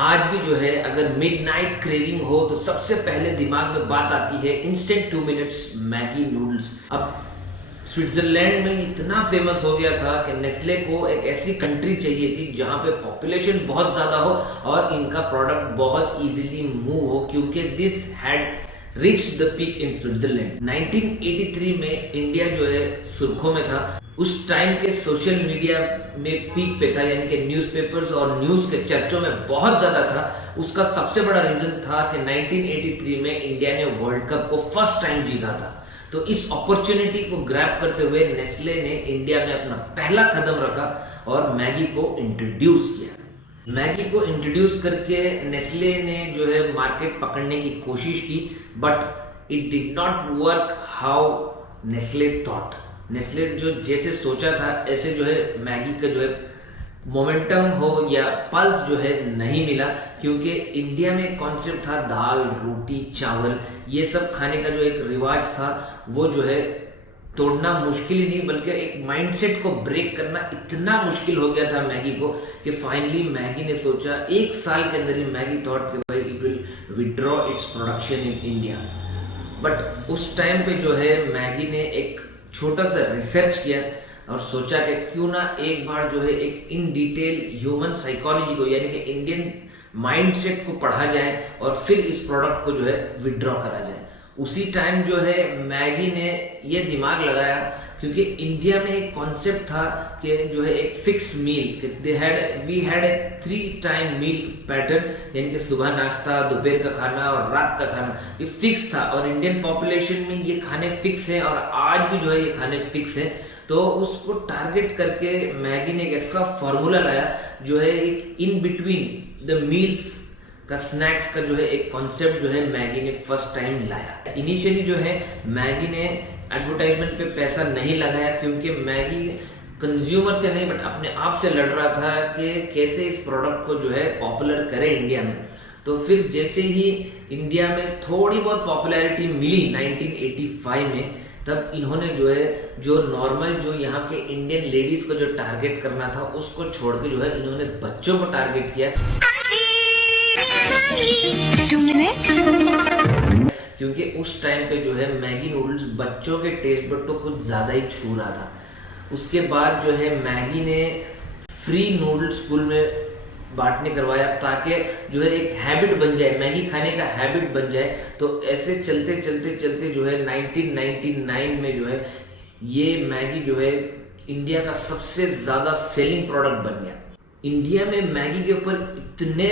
आज भी जो है अगर मिडनाइट क्रेविंग हो तो सबसे पहले दिमाग में बात आती है इंस्टेंट 2 मिनट्स मैगी नूडल्स। अब स्विट्जरलैंड में इतना फेमस हो गया था कि नेस्ले को एक ऐसी कंट्री चाहिए थी जहां पे पॉपुलेशन बहुत ज्यादा हो और इनका प्रोडक्ट बहुत इजीली मूव हो, क्योंकि this had reach the peak in Switzerland. 1983 में इंडिया जो है सुर्खों में था। उस टाइम के सोशल मीडिया में पीक पे था, यानी कि न्यूज़पेपर्स और न्यूज के चर्चों में बहुत ज्यादा था। उसका सबसे बड़ा रीजन था कि 1983 में इंडिया ने वर्ल्ड कप को फर्स्ट टाइम जीता था। तो इस अपॉर्चुनिटी को ग्रैब करते हुए नेस्ले ने इंडिया में अपना पहला कदम रखा और मैगी को इंट्रोड्यूस किया। मैगी को इंट्रोड्यूस करके नेस्ले ने जो है मार्केट पकड़ने की कोशिश की, but it did not work how Nestle thought. Nestle जो जैसे सोचा था ऐसे जो है मैगी का जो है मोमेंटम हो या पल्स जो है नहीं मिला, क्योंकि इंडिया में कॉन्सेप्ट था दाल रोटी चावल ये सब खाने का जो एक रिवाज था वो जो है तोड़ना मुश्किल ही नहीं बल्कि एक माइंडसेट को ब्रेक करना इतना मुश्किल हो गया था मैगी को कि फाइनली मैगी ने सोचा 1 साल के अंदर ही मैगी थॉट कि भाई it will withdraw its production in India. But उस टाइम पे जो है मैगी ने एक छोटा सा रिसर्च किया और सोचा कि क्यों ना एक बार जो है एक इन डिटेल ह्यूमन साइकोलॉजी को यानी कि इंडियन माइंडसेट को पढ़ा जाए और फिर इस प्रोडक्ट को जो है विड्रॉ करा जाए। उसी टाइम जो है मैगी ने ये दिमाग लगाया, क्योंकि इंडिया में एक कॉन्सेप्ट था कि जो है एक fixed meal we had a 3 time meal pattern, यानी कि सुबह नाश्ता दोपहर का खाना और रात का खाना, ये फिक्स था और इंडियन पॉपुलेशन में ये खाने फिक्स है और आज भी जो है ये खाने फिक्स है। तो उसको टारगेट करके मैगी ने एक ऐसा फॉर्मूला लाया जो है एक इन बिटवीन द मील्स का स्नैक्स का जो है एक कॉन्सेप्ट जो है मैगी ने फर्स्ट टाइम लाया। इनिशियली जो है मैगी ने एडवर्टाइजमेंट पे पैसा नहीं लगाया, क्योंकि मैगी कंज्यूमर से नहीं बट अपने आप से लड़ रहा था कि कैसे इस प्रोडक्ट को जो है पॉपुलर करे इंडिया में। तो फिर जैसे ही इंडिया में थोड़ी बहुत पॉपुलैरिटी मिली 1985 में, तब इन्होंने जो है जो नॉर्मल जो यहाँ के इंडियन लेडीज को जो टारगेट करना था उसको छोड़ के जो है इन्होंने बच्चों को टारगेट किया, क्योंकि उस टाइम पे जो है मैगी नूडल्स बच्चों के टेस्ट बड को कुछ ज्यादा ही छू रहा था। उसके बाद जो है मैगी ने फ्री नूडल्स स्कूल में बांटने करवाया ताकि जो है एक हैबिट बन जाए, मैगी खाने का हैबिट बन जाए। तो ऐसे चलते चलते चलते जो है 1999 में जो है ये मैगी जो है इंडिया का सबसे ज्यादा सेलिंग प्रोडक्ट बन गया। इंडिया में मैगी के ऊपर इतने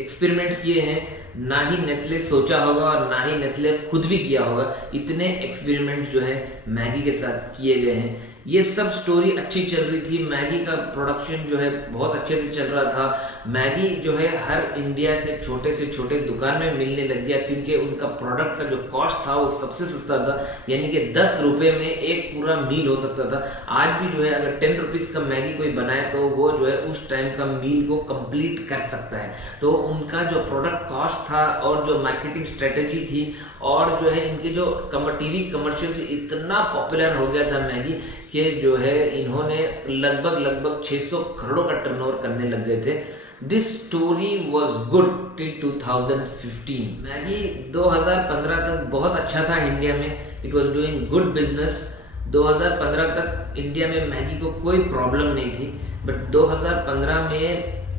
एक्सपेरिमेंट किए हैं, ना ही नेस्ले सोचा होगा और ना ही नेस्ले खुद भी किया होगा। इतने एक्सपेरिमेंट जो है मैगी के साथ किए गए हैं। ये सब स्टोरी अच्छी चल रही थी, मैगी का प्रोडक्शन जो है बहुत अच्छे से चल रहा था। मैगी जो है हर इंडिया के छोटे से छोटे दुकान में मिलने लग गया, क्योंकि उनका प्रोडक्ट का जो कॉस्ट था वो सबसे सस्ता था, यानी कि 10 रुपए में एक पूरा मील हो सकता था। आज भी जो है अगर 10 रुपीज का मैगी कोई बनाए तो वो जो है उस टाइम का मील को कंप्लीट कर सकता है। तो उनका जो प्रोडक्ट कॉस्ट था और जो मार्केटिंग स्ट्रेटेजी थी और जो है इनके जो टीवी कमर्शियल से इतना पॉपुलर हो गया था मैगी कि जो है इन्होंने लगभग 600 करोड़ का टर्नओवर करने लग गए थे। This story was good till 2015। Maggi 2015 तक बहुत अच्छा था इंडिया में, it was doing good business. 2015 तक इंडिया में मैगी को कोई प्रॉब्लम नहीं थी, बट 2015 में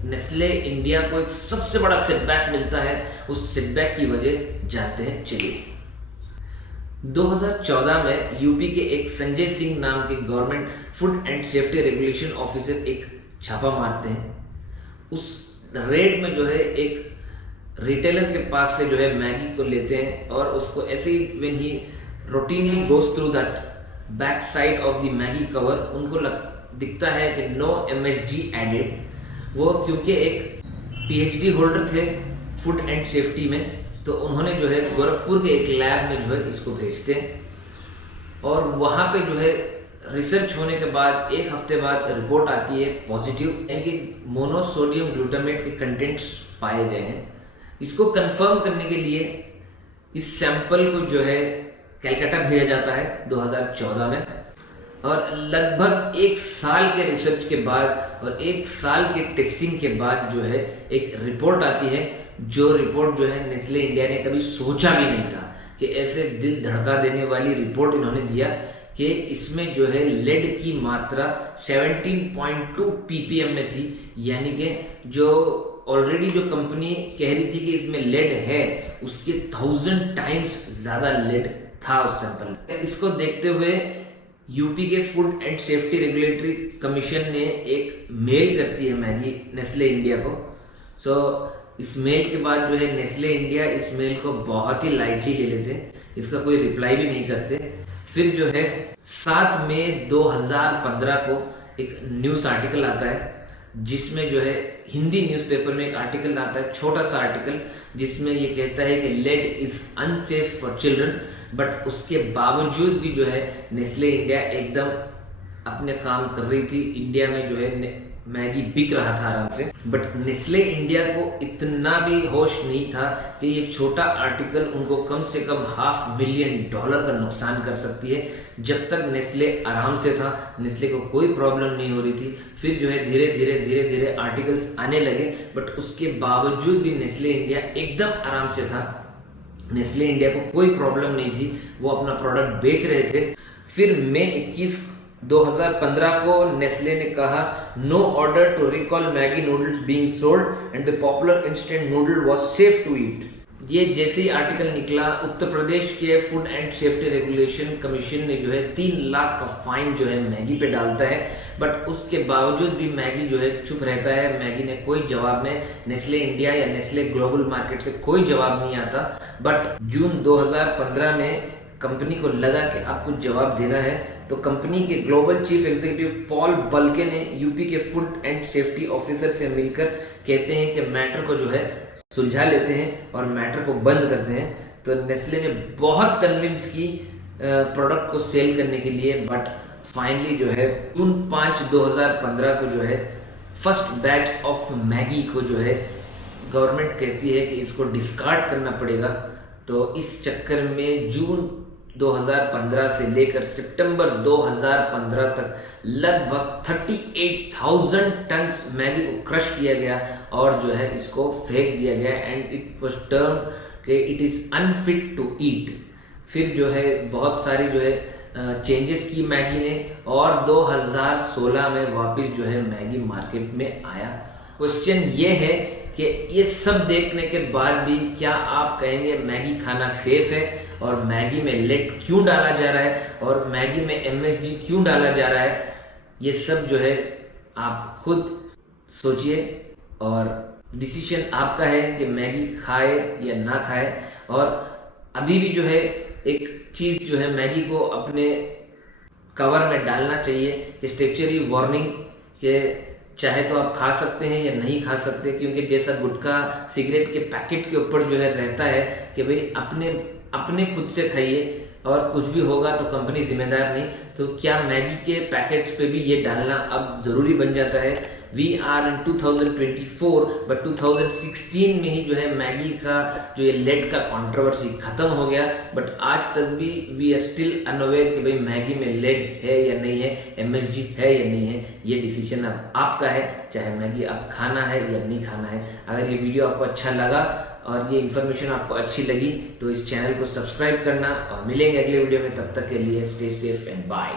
नेस्ले इंडिया को एक सबसे बड़ा सेटबैक मिलता है। उस सेटबैक की वजह जानते हैं चलिए। 2014 में यूपी के एक संजय सिंह नाम के government food and safety regulation officer एक छापा मारते हैं। उस रेड में जो है एक रिटेलर के पास से जो है मैगी को लेते हैं और उसको ऐसे ही when he routinely goes through that back side of the Maggi cover, उनको दिखता है कि नो MSG एडेड। वो क्योंकि एक PhD होल्डर थे फूड एंड सेफ्टी में, तो उन्होंने जो है गोरखपुर के एक लैब में जो है इसको भेजते हैं और वहां पे जो है रिसर्च होने के बाद 1 हफ्ते बाद रिपोर्ट आती है पॉजिटिव, यानी कि मोनोसोडियम ग्लूटामेट के कंटेंट्स पाए गए हैं। इसको कंफर्म करने के लिए इस सैंपल को जो है कलकत्ता भेजा जाता है 2014 में। और लगभग 1 साल के रिसर्च के बाद और 1 साल के टेस्टिंग के बाद जो है एक रिपोर्ट आती है, जो रिपोर्ट जो है नेस्ले इंडिया ने कभी सोचा भी नहीं था कि ऐसे दिल धड़का देने वाली रिपोर्ट इन्होंने दिया कि इसमें जो है लेड की मात्रा 17.2 ppm में थी। यानी कि जो ऑलरेडी जो कंपनी कह रही थी कि इसमें लेड है, उसके 1000 टाइम्स ज्यादा लेड था उस सैंपल। इसको देखते हुए यूपी के food and safety regulatory commission ने एक मेल करती है मैगी नेस्ले इंडिया को। सो इस मेल के बाद जो है नेस्ले इंडिया इस मेल को बहुत ही लाइटली ले लेते हैं, इसका कोई रिप्लाई भी नहीं करते। फिर जो है 7 मई 2015 को एक न्यूज़ आर्टिकल आता है, जिसमें जो है हिंदी न्यूज़पेपर में एक आर्टिकल आता है, छोटा सा आर्टिकल, जिसमें ये कहता है कि lead is unsafe for children. But उसके बावजूद भी जो है नेस्ले इंडिया एकदम अपने काम कर रही थी। इंडिया में जो है मैगी बिक रहा था आराम से। बट नेस्ले इंडिया को इतना भी होश नहीं था कि ये छोटा आर्टिकल उनको कम से कम $500,000 का नुकसान कर सकती है। जब तक नेस्ले आराम से था, नेस्ले को कोई प्रॉब्लम नहीं हो रही थी। फिर जो है धीरे धीरे आर्टिकल्स आने लगे, बट उसके बावजूद भी नेस्ले इंडिया एकदम आराम से था। नेस्ले इंडिया को कोई प्रॉब्लम नहीं थी, वो अपना प्रोडक्ट बेच रहे थे। फिर मई 21 2015 को नेस्ले ने कहा, no order to recall Maggi noodles being sold and the popular instant noodle was safe to eat. ये जैसे ही आर्टिकल निकला, उत्तर प्रदेश के food and safety regulation commission ने जो है 3 लाख का फाइन जो है मैगी पे डालता है। बट उसके बावजूद भी मैगी जो है चुप रहता है। मैगी ने कोई जवाब में, नेस्ले इंडिया या नेस्ले ग्लोबल मार्केट से कोई जवाब नहीं आता। बट जून 2015 में कंपनी को लगा कि आपको जवाब देना है, तो कंपनी के ग्लोबल चीफ एग्जीक्यूटिव पॉल बल्के ने यूपी के फूड एंड सेफ्टी ऑफिसर से मिलकर कहते हैं कि मैटर को जो है सुलझा लेते हैं और मैटर को बंद करते हैं। तो नेस्ले ने बहुत कन्विंस की प्रोडक्ट को सेल करने के लिए। बट फाइनली जो है जून 5 2015 को जो है फर्स्ट बैच ऑफ मैगी को जो है गवर्नमेंट कहती है कि इसको डिस्कार्ड करना पड़ेगा। तो इस चक्कर में जून 2015 से लेकर सितंबर 2015 तक लगभग 38,000 टन मैगी को क्रश किया गया और जो है इसको फेंक दिया गया। एंड इट वाज टर्म कि it is unfit to eat. फिर जो है बहुत सारी जो है चेंजेस की मैगी ने, और 2016 में वापस जो है मैगी मार्केट में आया। क्वेश्चन ये है कि ये सब देखने के बाद भी क्या आप कहेंगे मैगी खाना सेफ है, और मैगी में लेड क्यों डाला जा रहा है, और मैगी में MSG क्यों डाला जा रहा है? ये सब जो है आप खुद सोचिए और डिसीजन आपका है कि मैगी खाए या ना खाए। और अभी भी जो है एक चीज जो है मैगी को अपने कवर में डालना चाहिए कि स्टेचुरी वार्निंग के चाहे तो आप खा सकते हैं या नहीं खा सकते, क्योंकि जैसा गुटखा सिगरेट के पैकेट के ऊपर जो है रहता है कि भाई अपने खुद से खाइए और कुछ भी होगा तो कंपनी जिम्मेदार नहीं, तो क्या मैगी के पैकेट्स पे भी ये डालना अब जरूरी बन जाता है? वी आर इन 2024, बट 2016 में ही जो है मैगी का जो ये लेड का कंट्रोवर्सी खत्म हो गया। बट आज तक भी वी आर स्टिल अनअवेयर कि भाई मैगी में लेड है या नहीं है, MSG है या नहीं है। ये डिसीजन अब आपका है, चाहे मैगी आप खाना है या नहीं खाना है। अगर ये वीडियो आपको अच्छा लगा और ये इन्फॉर्मेशन आपको अच्छी लगी तो इस चैनल को सब्सक्राइब करना, और मिलेंगे अगले वीडियो में। तब तक के लिए स्टे सेफ एंड बाय।